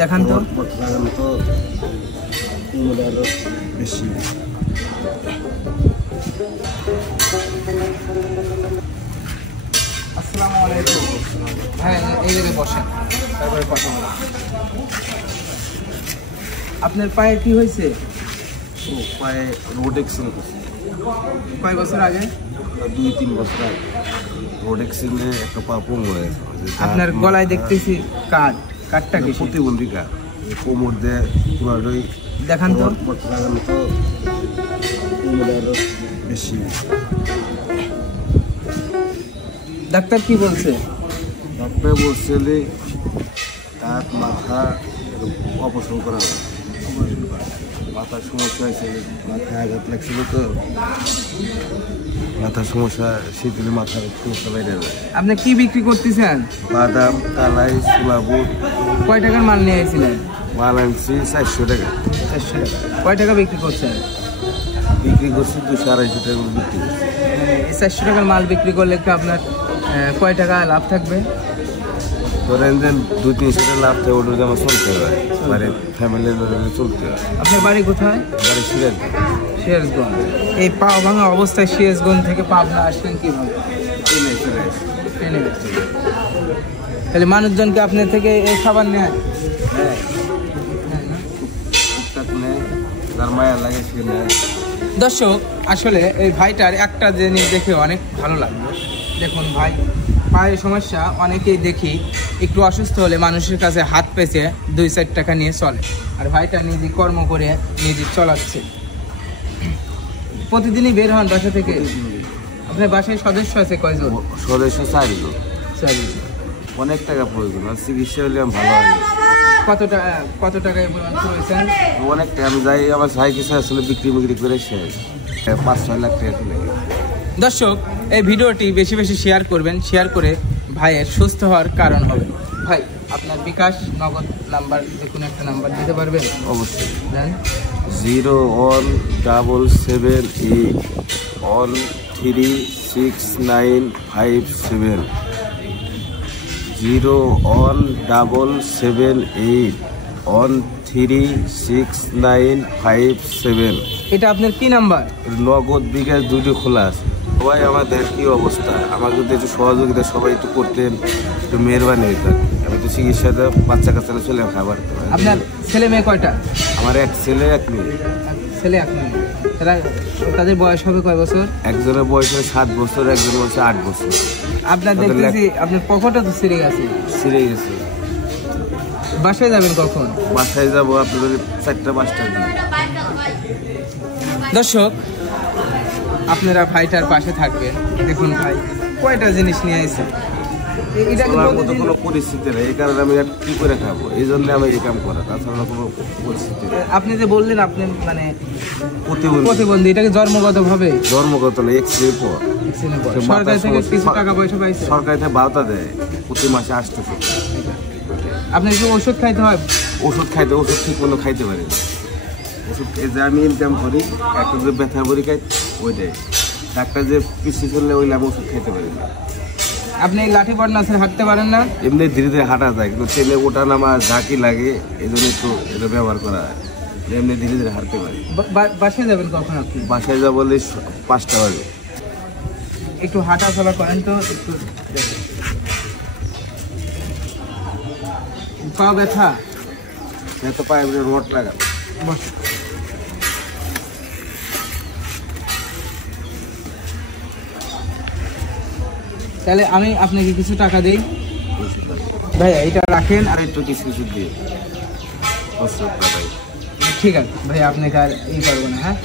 দেখান তো বেশি। আসসালামু আলাইকুম। হ্যাঁ, এই জায়গায় বসেন, তারপরে কথা বলা। আপনার পায়ে কি হয়েছে? পায়ে রোড অ্যাক্সিডেন্ট হয়েছে। কয় বছর আগে? 2-3 বছর আগে রোড অ্যাক্সিডেন্টে একটা পা পঙ্গু হয়েছে। আপনার গলায় দেখতেছি কাঠটা কি? প্রতিবন্ধী কাঠ, কোমর দিয়ে পুরোটাই। দেখান তো বেশি। ডাক্তার কি বলছে? ডাক্তার বলছে যে কাঠ মাথা অপারেশন করা হয়। মাথার সমস্যা হয়েছে, মাথায় আঘাত লাগছিল তো, মাথার সমস্যা, শীতলে মাথার সমস্যা বাইরে যায়। আপনি কি বিক্রি করতেছেন? বাদাম, কালাই, ছোলা বুট। কয় টাকার মাল নিয়ে আসছিলেন? মাল আনছি 400 টাকা। 400 টাকা। কয় টাকা বিক্রি করছেন? বিক্রি করছি 200-250 টাকা বিক্রি করছি। এই 400 টাকার মাল বিক্রি করলে কি আপনার কয় টাকা লাভ থাকবে? ধরেন যে 200-300 টাকা লাভ থাকে, ওটা আমার চলতে হয়, মানে ফ্যামিলির চলতে হয়। আপনার বাড়ি কোথায়? বাড়ি সিরাজগঞ্জ। এই পা ভাঙা অবস্থায় সিরাজগঞ্জ থেকে পাবনা আসলেন কিভাবে? ট্রেনে আসছেন। তাহলে মানুষজনকে আপনার থেকে এই খাবার নেয়? দর্শক, আসলে এই ভাইটার একটা জিনিস দেখে অনেক ভালো লাগলো। দেখুন ভাই, পায়ের সমস্যা অনেকেই দেখি একটু অসুস্থ হলে মানুষের কাছে হাত পেঁচে 2-4 টাকা নিয়ে চলে, আর ভাইটা নিজে কর্ম করে নিজে চলাচ্ছে। প্রতিদিনই বের হন বাসা থেকে? আপনার বাসায় সদস্য আছে কয়জন? সদস্য 4 জন। 4 জন। অনেক টাকা প্রয়োজন, আর চিকিৎসা হলে আমি ভালো হয়। কত টাকায় করেছেন? অনেক টাকা। আমি যাই, আমার সাইকেল আসলে বিক্রি করে শেষ, 5-6 লাখ টাকা চলে গেছে। দর্শক, এই ভিডিওটি বেশি বেশি শেয়ার করবেন, শেয়ার করে ভাইয়ের সুস্থ হওয়ার কারণ হবে। ভাই, আপনার বিকাশ নগদ নাম্বার যে কোনো একটা নাম্বার দিতে পারবেন? অবশ্যই। দেন। 01778136957 01778136957। এটা আপনার কি নাম্বার? নগদ বিকাশ দুটো খোলা আছে। সবাই আমাদের কি অবস্থা, আমাকে যদি একটু সহযোগিতা সবাই একটু করতেন, একটু মেহরবানি হইতেন। আমি তো চিকিৎসাতে বাচ্চা কাচ্চা চলে খাবার। আপনার ছেলে মেয়ে কয়টা? আমার এক ছেলে, এক মেয়ে। ছেলে, এক মেয়ে। তাদের বয়স হবে কয় বছর? একজনের বয়স 7 বছর, একজনের বয়স 8 বছর। আপনার দেখতেছি আপনার পকেটটা তো ছিঁড়ে গেছে। বাসায় যাবেন কখন? বাসায় যাবো আপনাদের 4টা-5টার দিকে। দর্শক, আপনারা ভাইটার পাশে থাকবেন। দেখুন ভাই কয়টা জিনিস নিয়ে আসছে। মতো কোনো পরিস্থিতি নেই, এই কারণে আমি কি করে খাবো, এই জন্য আমি এই কাম করা, তাছাড়া কোনো পরিস্থিতি নেই। আপনি যে বললেন আপনি মানে প্রতিবন্ধী, এটাকে জন্মগত না, এক্সিডেন্টের পর সরকার থেকে কিছু টাকা পয়সা পাইছে? সরকার থেকে ভাতা দেয় প্রতি মাসে 800 টাকা। আপনার কি ওষুধ খাইতে হয়? ওষুধ ঠিক মতো খাইতে পারি না। ওষুধ যে আমি ইনকাম করি, একটা যে ব্যথা বড়ি খাই ওইটাই, ডাক্তার যে পিছিয়ে চললে ওই আমি ওষুধ খাইতে পারি না। আপনি লাঠি পড় না হাঁটতে পারেন না? এমনি ধীরে ধীরে হাঁটা যায়, কিন্তু ট্রেনে ওঠা নামা ঝাঁকি লাগে, এই জন্য একটু এটা ব্যবহার করা হয়। এমনি ধীরে ধীরে হাঁটতে পারি। বাসায় যাবেন কখন আপনি? বাসায় যাব বলে 5টা বাজে। একটু হাঁটা চলা করেন তো একটু। পা ব্যথা? তো পায়ে রোড লাগা। তাহলে আমি আপনাকে কিছু টাকা দিই। ভাইয়া এটা রাখেন, আর একটু কিছু দিয়ে। ঠিক আছে ভাই, আপনাকে আর করবো না। হ্যাঁ।